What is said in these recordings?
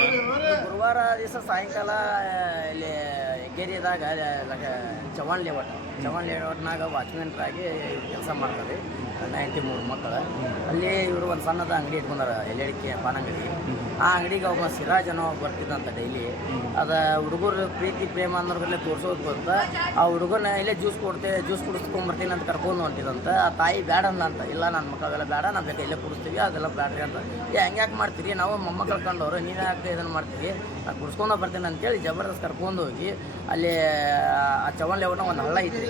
ಇಲ್ಲ. ಗುರುವಾರ ದಿವಸ ಸಾಯಂಕಾಲ ಇಲ್ಲಿ ಕೇರಿದಾಗ ಚವಾಣ್ಲಿ ಒಟ್ಟು ಚವಾಣ್ ಲೇಔಟ್ನಾಗ ವಾಚ್ಮೆನ್ರಾಗಿ ಕೆಲಸ ಮಾಡ್ತಾರೆ. ನೈಂಟಿ ಮೂರು ಮಕ್ಕಳು. ಅಲ್ಲಿ ಇವರು ಒಂದು ಸಣ್ಣದ ಅಂಗಡಿ ಇಟ್ಕೊಂಡಾರ ಎಲೆಡಿಕೆ ಪಾನ ಅಂಗಡಿ. ಆ ಅಂಗಡಿಗೆ ಒಬ್ಬ ಸಿರಾಜ್ ಅನ್ನೋ ಬರ್ತಿದ್ದಂತ ಡೈಲಿ ಅದ ಹುಡುಗರು ಪ್ರೀತಿ, ಪ್ರೇಮ ಅನ್ನೋರ್ಗಲ್ಲೇ ತೋರಿಸೋದು ಬಂತ ಆ ಹುಡುಗನ ಇಲ್ಲೇ ಜ್ಯೂಸ್ ಕೊಡ್ತೇವೆ ಜ್ಯೂಸ್ ಕುಡಿಸ್ಕೊಂಡ್ಬರ್ತೀನಿ ಅಂತ ಕರ್ಕೊಂಡು ಹೊಂಟಿದಂತ, ಆ ತಾಯಿ ಬೇಡ ಅಂತ ಇಲ್ಲ ನನ್ನ ಮಕ್ಕಳೆಲ್ಲ ಬೇಡ ನಾವು ಬೇಕಾ ಇಲ್ಲೇ ಕುಡಿಸ್ತೀವಿ, ಅದೆಲ್ಲ ಬೇಡ್ರಿ ಅಂತ. ಏ, ಹಂಗೆ ಯಾಕೆ ಮಾಡ್ತೀರಿ? ನಾವು ಮೊಮ್ಮಕ್ಕಳು ಕಂಡವರು, ನೀನು ಯಾಕೆ ಇದನ್ನು ಮಾಡ್ತೀರಿ? ನಾನು ಕುಡಿಸ್ಕೊಂಡು ಬರ್ತೀನಿ ಅಂತೇಳಿ ಜಬರ್ದಸ್ತ್ ಕರ್ಕೊಂಡು ಹೋಗಿ, ಅಲ್ಲಿ ಆ ಚವನ್ ಲೇಔಟ್ನ ಒಂದು ಹಳ್ಳ ಐತ್ರಿ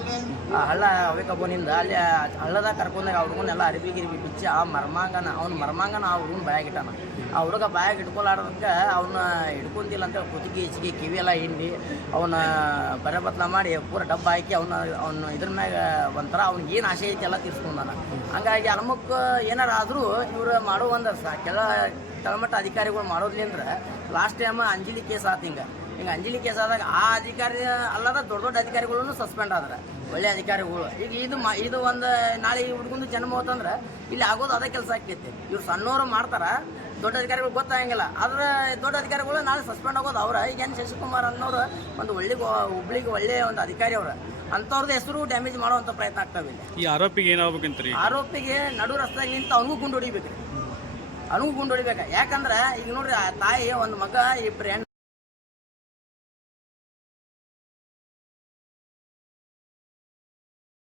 ಆ ಹಳ್ಳ ಅವಿಕಬ್ಬನಿಂದ ಅಲ್ಲಿ ಹಳ್ಳದಾಗ ಕರ್ಕೊಂಡಾಗ ಹುಡುಗನೆಲ್ಲ ಅರಿಬಿ ಗಿರಿಬಿ ಬಿಚ್ಚಿ ಆ ಮರ್ಮಾಂಗನ, ಅವ್ನ ಮರ್ಮಾಂಗನ ಆ ಹುಡುಗನ ಬಾಯಾಗಿಟ್ಟಾನ ಆ ಹುಡುಗ ಬಾಯಾಗಿ ಇಟ್ಕೊಲಾರ್ದಕ್ಕೆ ಅವನ್ನ ಹಿಡ್ಕೊಂದಿಲ್ಲ ಅಂತ ಕುತ್ತಿಗೆ ಹೆಚ್ಚಿಗೆ ಕಿವಿ ಎಲ್ಲ ಹಿಂಡಿ ಅವನ ಬರಬತ್ಲ ಮಾಡಿ ಪೂರ ಡಬ್ಬ ಹಾಕಿ ಅವನ ಅವನ ಇದ್ರ ಮ್ಯಾಗ ಒಂಥರ ಅವ್ನಿಗೆ ಏನು ಆಸೆ ಐತಿ ಎಲ್ಲ ತೀರ್ಸ್ಕೊಂಡಾನ. ಹಂಗಾಗಿ ಹನುಮಕ್ಕ ಏನಾರ ಆದರೂ ಇವ್ರು ಮಾಡೋ ಒಂದು ಕೆಲ ತಳಮಟ್ಟ ಅಧಿಕಾರಿಗಳು ಮಾಡೋದ್ಲಿಂದ್ರೆ ಲಾಸ್ಟ್ ಟೈಮ್ ಅಂಜಲಿ ಕೇಸ್ ಆತು ಹಿಂಗೆ. ಹಿಂಗೆ ಅಂಜಲಿ ಕೇಸ್ ಆದಾಗ ಆ ಅಧಿಕಾರಿ ಅಲ್ಲದ ದೊಡ್ಡ ದೊಡ್ಡ ಅಧಿಕಾರಿಗಳನ್ನು ಸಸ್ಪೆಂಡ್ ಆದ್ರೆ. ಒಳ್ಳೆ ಅಧಿಕಾರಿಗಳು. ಈಗ ಇದು ಮ ಇದು ಒಂದು ನಾಳೆ ಈ ಹುಡುಗಂದು ಜನ್ಮ ಹೋತಂದ್ರೆ ಇಲ್ಲಿ ಆಗೋದು ಅದೇ ಕೆಲಸ ಆಕೈತಿ ಇವ್ರು ಸಣ್ಣವರು ಮಾಡ್ತಾರೆ ದೊಡ್ಡ ಅಧಿಕಾರಿಗಳು ಗೊತ್ತಾಗಂಗಿಲ್ಲ. ಆದ್ರೆ ದೊಡ್ಡ ಅಧಿಕಾರಿಗಳು ನಾಳೆ ಸಸ್ಪೆಂಡ್ ಆಗೋದು ಅವ್ರ. ಈಗ ಏನು ಶಶಿಕುಮಾರ್ ಅನ್ನೋರು ಒಂದು ಒಳ್ಳೆ ಹುಬ್ಳಿಗೆ ಒಳ್ಳೆಯ ಒಂದು ಅಧಿಕಾರಿ ಅವ್ರ. ಅಂಥವ್ರದ್ದು ಹೆಸರು ಡ್ಯಾಮೇಜ್ ಮಾಡುವಂಥ ಪ್ರಯತ್ನ ಆಗ್ತಾವೆ ಇಲ್ಲಿ. ಈ ಆರೋಪಿಗೆ ಏನಾಗ್ಬೇಕಂತ ಆರೋಪಿಗೆ ನಡು ರಸ್ತೆಗೆ ನಿಂತು ಅವನಿಗೂ ಗುಂಡು ಹೊಡಿಬೇಕು ಅವನಿಗೂ ಗುಂಡು ಹೊಡಿಬೇಕು. ಯಾಕಂದ್ರೆ ಈಗ ನೋಡ್ರಿ ಆ ತಾಯಿ ಒಂದು ಮಗ ಈ ಹೆಣ್ಣು